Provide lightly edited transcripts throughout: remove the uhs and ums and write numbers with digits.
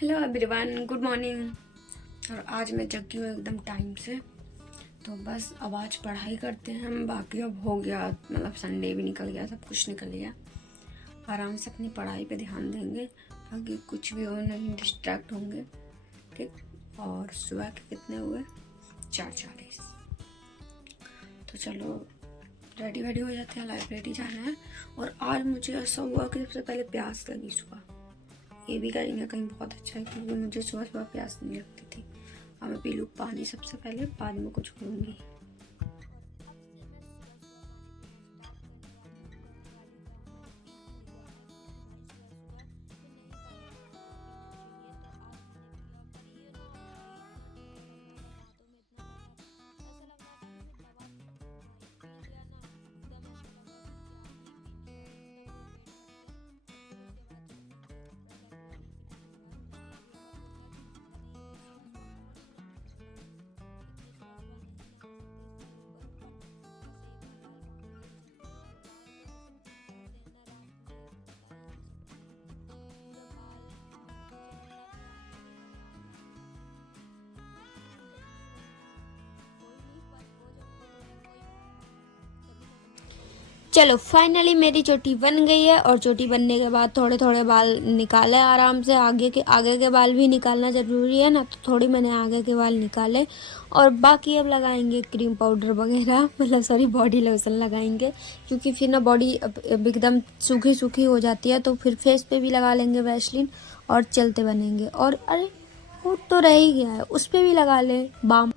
Hello everyone, good morning. और आज मैं जगी हूँ एकदम टाइम से, तो बस अब आज पढ़ाई करते हैं हम। बाकी अब हो गया, मतलब संडे भी निकल गया, सब कुछ निकल गया। आराम से अपनी पढ़ाई पे ध्यान देंगे ताकि कुछ भी हो नहीं, डिस्ट्रैक्ट होंगे। ठीक। और सुबह के कितने हुए? 4:40। तो चलो रेडी वेडी हो जाते हैं, लाइब्रेरी जाना है। और आज मुझे ऐसा हुआ कि सबसे पहले प्यास लगी सुबह। ये भी कहीं ना कहीं बहुत अच्छा है क्योंकि मुझे सुबह सुबह प्यास नहीं लगती थी। अब मैं पी लूँ पानी सबसे पहले, बाद में कुछ करूँगी। चलो फाइनली मेरी चोटी बन गई है। और चोटी बनने के बाद थोड़े थोड़े बाल निकाले आराम से। आगे के बाल भी निकालना ज़रूरी है ना, तो थोड़ी मैंने आगे के बाल निकाले। और बाकी अब लगाएंगे क्रीम पाउडर वगैरह, मतलब सॉरी बॉडी लोशन लगाएंगे, क्योंकि फिर ना बॉडी अब एकदम सूखी सूखी हो जाती है। तो फिर फेस पे भी लगा लेंगे वैसलीन और चलते बनेंगे। और अरे होठ तो रह ही गया है, उस पर भी लगा ले बाम।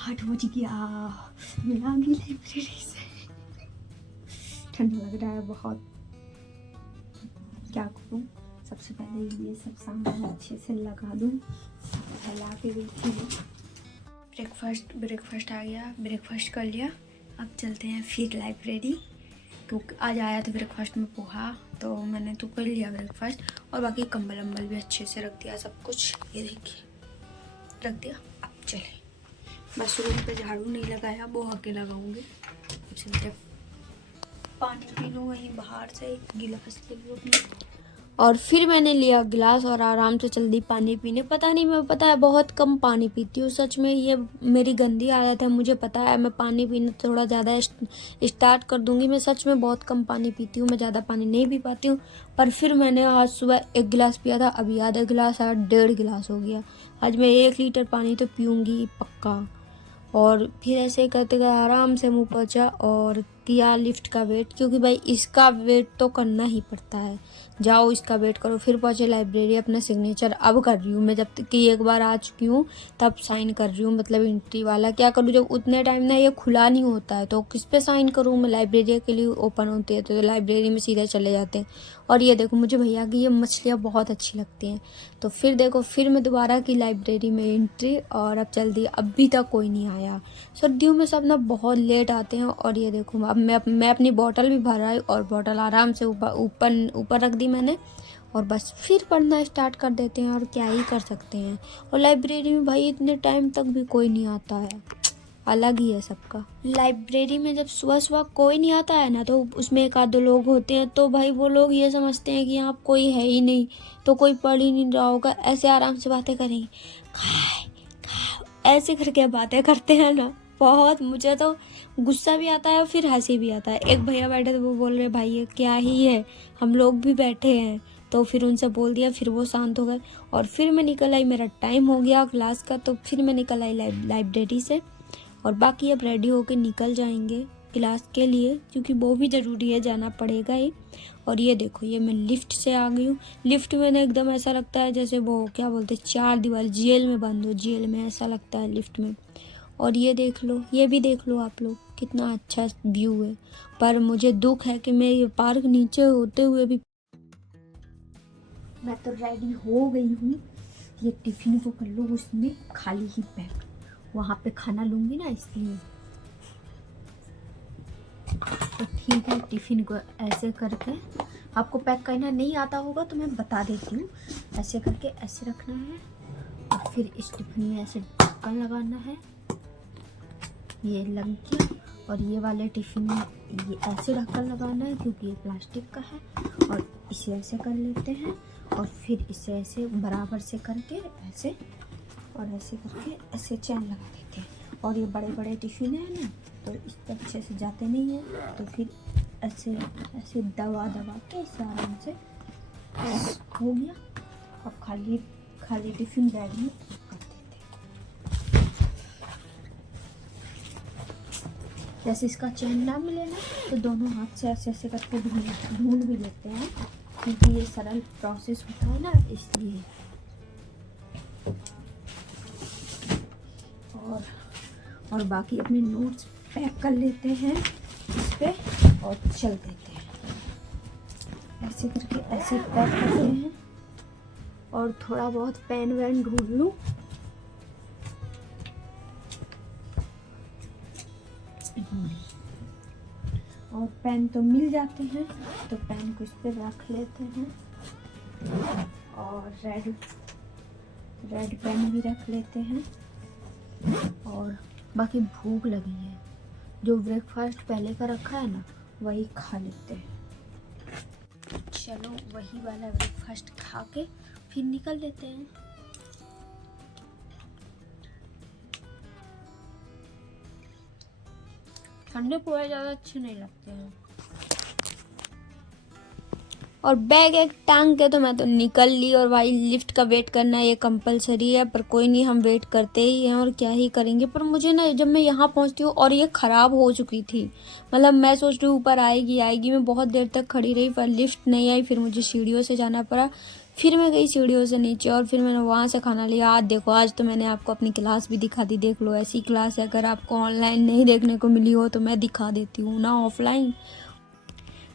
आठ बज गया, मैं आ गई लाइब्रेरी से। ठंडा लग रहा है बहुत, क्या करूँ। सबसे पहले ये सब सामान अच्छे से लगा दूँ, फैला के बैठी हूँ। ब्रेकफास्ट आ गया, ब्रेकफास्ट कर लिया। अब चलते हैं फिर लाइब्रेरी, क्योंकि आज आया था ब्रेकफास्ट में पोहा, तो मैंने तो कर लिया ब्रेकफास्ट। और बाकी कंबल अम्बल भी अच्छे से रख दिया, सब कुछ ये देखिए रख दिया। अब चले, बस रूम पे झाड़ू नहीं लगाया, वो आके लगाऊंगी। चलते पानी पी लूँ वहीं बाहर से, एक गिलास ले लूँ अपनी। और फिर मैंने लिया गिलास और आराम से चल दी पानी पीने। पता नहीं, मैं पता है बहुत कम पानी पीती हूँ सच में, ये मेरी गंदी आदत है। मुझे पता है मैं पानी पीना थोड़ा ज़्यादा स्टार्ट कर दूँगी। मैं सच में बहुत कम पानी पीती हूँ, मैं ज़्यादा पानी नहीं पी पाती हूँ। पर फिर मैंने आज सुबह 1 गिलास पिया था, अभी आधा गिलास, आज 1.5 गिलास हो गया। आज मैं 1 लीटर पानी तो पीऊँगी पक्का। और फिर ऐसे करते करते आराम से मुँह पोंछा और किया लिफ्ट का वेट, क्योंकि भाई इसका वेट तो करना ही पड़ता है। जाओ इसका वेट करो। फिर पहुँचे लाइब्रेरी, अपना सिग्नेचर अब कर रही हूँ मैं, जब तक कि एक बार आ चुकी हूँ तब साइन कर रही हूँ, मतलब एंट्री वाला। क्या करूँ, जब उतने टाइम ना ये खुला नहीं होता है तो किस पे साइन करूँ मैं। लाइब्रेरी के लिए ओपन होती है तो लाइब्रेरी में सीधे चले जाते हैं। और ये देखो मुझे भैया की ये मछलियाँ बहुत अच्छी लगती हैं। तो फिर देखो, फिर मैं दोबारा की लाइब्रेरी में एंट्री, और अब चल दी। अभी तक कोई नहीं आया। सर्दियों में सब ना बहुत लेट आते हैं। और ये देखो अब मैं अपनी बोतल भी भर आई, और बोतल आराम से ऊपर रख दी मैंने। और बस फिर पढ़ना स्टार्ट कर देते हैं, और क्या ही कर सकते हैं। और लाइब्रेरी में भाई इतने टाइम तक भी कोई नहीं आता है, अलग ही है सबका। लाइब्रेरी में जब सुबह सुबह कोई नहीं आता है ना, तो उसमें एक आध दो लोग होते हैं, तो भाई वो लोग ये समझते हैं कि यहाँ कोई है ही नहीं, तो कोई पढ़ ही नहीं रहा होगा। ऐसे आराम से बातें करेंगे, ऐसे करके बातें करते हैं ना, बहुत मुझे तो गुस्सा भी आता है और फिर हंसी भी आता है। एक भैया बैठे थे, वो बोल रहे भाई ये क्या ही है, हम लोग भी बैठे हैं। तो फिर उनसे बोल दिया, फिर वो शांत हो गए। और फिर मैं निकल आई, मेरा टाइम हो गया क्लास का, तो फिर मैं निकल आई लाइब्रेरी से। और बाकी अब रेडी होके निकल जाएंगे क्लास के लिए, क्योंकि वो भी ज़रूरी है, जाना पड़ेगा ही। और ये देखो, ये मैं लिफ्ट से आ गई हूँ। लिफ्ट में ना एकदम ऐसा लगता है जैसे वो क्या बोलते हैं, चार दीवार, जेल में बंद हो, जेल में ऐसा लगता है लिफ्ट में। और ये देख लो, ये भी देख लो आप लोग, कितना अच्छा व्यू है। पर मुझे दुख है कि मैं ये पार्क नीचे होते हुए भी, मैं तो रेडी हो गई हूँ। ये टिफिन को कर लो उसमें खाली ही पैक, वहाँ पे खाना लूँगी ना, इसलिए। तो ठीक है, टिफिन को ऐसे करके, आपको पैक करना नहीं आता होगा तो मैं बता देती हूँ। ऐसे करके ऐसे रखना है और फिर इस टिफिन में ऐसे ढक्कन लगाना है। ये लग गया। और ये वाले टिफिन में ये ऐसे ढक्कन लगाना है क्योंकि ये प्लास्टिक का है। और इसे ऐसे कर लेते हैं और फिर इसे ऐसे बराबर से करके ऐसे और ऐसे करके ऐसे चैन लगा देते हैं। और ये बड़े बड़े टिफिन है ना, तो इस पर अच्छे से जाते नहीं है, तो फिर ऐसे ऐसे दबा दबा के इसे आराम से हो गया। अब खाली खाली टिफिन बैग में कर देते हैं। जैसे इसका चैन ना मिले ना, तो दोनों हाथ से ऐसे ऐसे करके ढूंढ भी लेते हैं, क्योंकि ये सरल प्रोसेस होता है ना, इसलिए। और बाकी अपने नोट्स पैक कर लेते हैं इस पे और चल देते हैं। ऐसे करके ऐसे पैक करते हैं। और थोड़ा बहुत पेन वैन ढूंढ लूँ। और पेन तो मिल जाते हैं, तो पेन को इस पे रख लेते हैं। और रेड पेन भी रख लेते हैं। और बाकी भूख लगी है, जो ब्रेकफास्ट पहले का रखा है ना, वही खा लेते हैं। चलो वही वाला ब्रेकफास्ट खा के फिर निकल लेते हैं। ठंडे पोहे ज़्यादा अच्छे नहीं लगते हैं। और बैग एक टांग के तो मैं तो निकल ली। और भाई लिफ्ट का वेट करना ये कंपलसरी है, पर कोई नहीं, हम वेट करते ही हैं और क्या ही करेंगे। पर मुझे ना, जब मैं यहाँ पहुँचती हूँ और ये ख़राब हो चुकी थी, मतलब मैं सोच रही हूँ ऊपर आएगी, मैं बहुत देर तक खड़ी रही पर लिफ्ट नहीं आई। फिर मुझे सीढ़ियों से जाना पड़ा, फिर मैं गई सीढ़ियों से नीचे और फिर मैंने वहाँ से खाना लिया। आज देखो, आज तो मैंने आपको अपनी क्लास भी दिखा दी, देख लो ऐसी क्लास है। अगर आपको ऑनलाइन नहीं देखने को मिली हो तो मैं दिखा देती हूँ ना ऑफलाइन।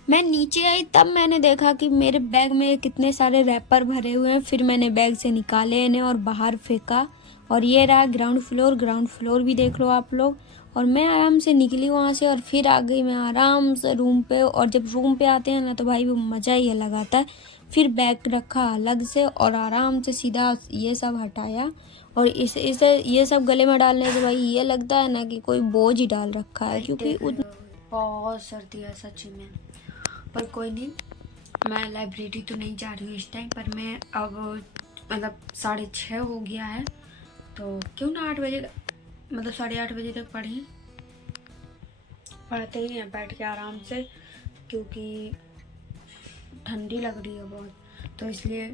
मैं नीचे आई तब मैंने देखा कि मेरे बैग में कितने सारे रैपर भरे हुए हैं। फिर मैंने बैग से निकाले इन्हें और बाहर फेंका। और ये रहा ग्राउंड फ्लोर भी देख लो आप लोग। और मैं आराम से निकली वहाँ से और फिर आ गई मैं आराम से रूम पे। और जब रूम पे आते हैं ना, तो भाई वो मज़ा ही अलग आता है। फिर बैग रखा अलग से और आराम से सीधा ये सब हटाया। और इसे ये सब गले में डालने से भाई ये लगता है ना कि कोई बोझ ही डाल रखा है, क्योंकि बहुत सर्दी है सच्ची में। पर कोई नहीं, मैं लाइब्रेरी तो नहीं जा रही हूँ इस टाइम पर। मैं अब मतलब 6:30 हो गया है, तो क्यों ना 8 बजे, मतलब 8:30 बजे तक पढ़ते ही हैं बैठ के आराम से, क्योंकि ठंडी लग रही है बहुत, तो इसलिए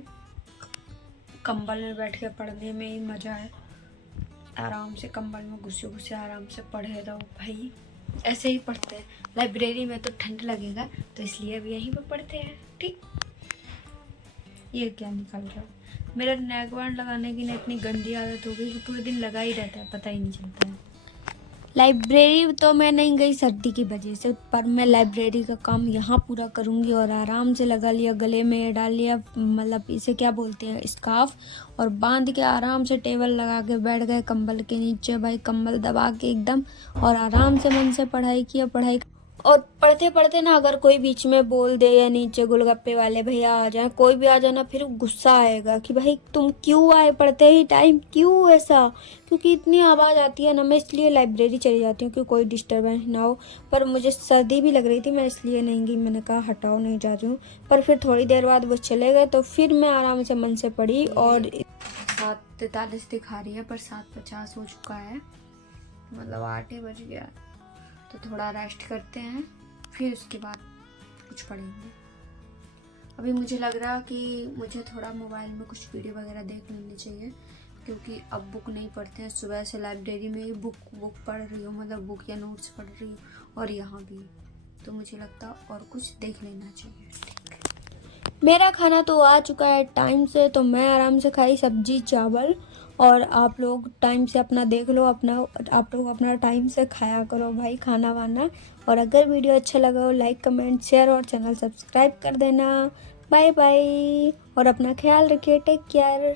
कंबल में बैठ के पढ़ने में ही मज़ा है। आराम से कंबल में घुसे घुसे आराम से पढ़े रहो भाई। ऐसे ही पढ़ते हैं, लाइब्रेरी में तो ठंड लगेगा, तो इसलिए अब यहीं पे पढ़ते हैं। ठीक, ये क्या निकल रहा है? मेरा नेक बैंड लगाने की ना इतनी गंदी आदत हो गई कि पूरे दिन लगा ही रहता है, पता ही नहीं चलता है। लाइब्रेरी तो मैं नहीं गई सर्दी की वजह से, पर मैं लाइब्रेरी का काम यहाँ पूरा करूँगी। और आराम से लगा लिया, गले में डाल लिया, मतलब इसे क्या बोलते हैं, स्कार्फ, और बांध के आराम से टेबल लगा के बैठ गए कंबल के नीचे भाई, कंबल दबा के एकदम। और आराम से मन से पढ़ाई किया। और पढ़ते पढ़ते ना, अगर कोई बीच में बोल दे या नीचे गोलगप्पे वाले भैया आ जाए, कोई भी आ जाना, फिर गुस्सा आएगा कि भाई तुम क्यों आए पढ़ते ही टाइम, क्यों ऐसा। क्योंकि इतनी आवाज़ आती है ना, मैं इसलिए लाइब्रेरी चली जाती हूँ कि कोई डिस्टर्बेंस ना हो। पर मुझे सर्दी भी लग रही थी, मैं इसलिए नहीं गई, मैंने कहा हटाओ नहीं जा रही हूँ। पर फिर थोड़ी देर बाद वो चले गए, तो फिर मैं आराम से मन से पढ़ी। और 7:43 दिखा रही है, पर 7:50 हो चुका है, मतलब 8 ही बज गया। तो थोड़ा रेस्ट करते हैं, फिर उसके बाद कुछ पढ़ेंगे। अभी मुझे लग रहा कि मुझे थोड़ा मोबाइल में कुछ वीडियो वगैरह देख लेनी चाहिए, क्योंकि अब बुक नहीं पढ़ते हैं। सुबह से लाइब्रेरी में ही बुक पढ़ रही हूँ, मतलब बुक या नोट्स पढ़ रही हूँ, और यहाँ भी, तो मुझे लगता और कुछ देख लेना चाहिए। मेरा खाना तो आ चुका है टाइम से, तो मैं आराम से खाई सब्जी चावल, और आप लोग टाइम से अपना देख लो, आप लोग अपना टाइम से खाया करो भाई खाना वाना। और अगर वीडियो अच्छा लगा हो लाइक कमेंट शेयर और चैनल सब्सक्राइब कर देना। बाय बाय, और अपना ख्याल रखिए, टेक केयर।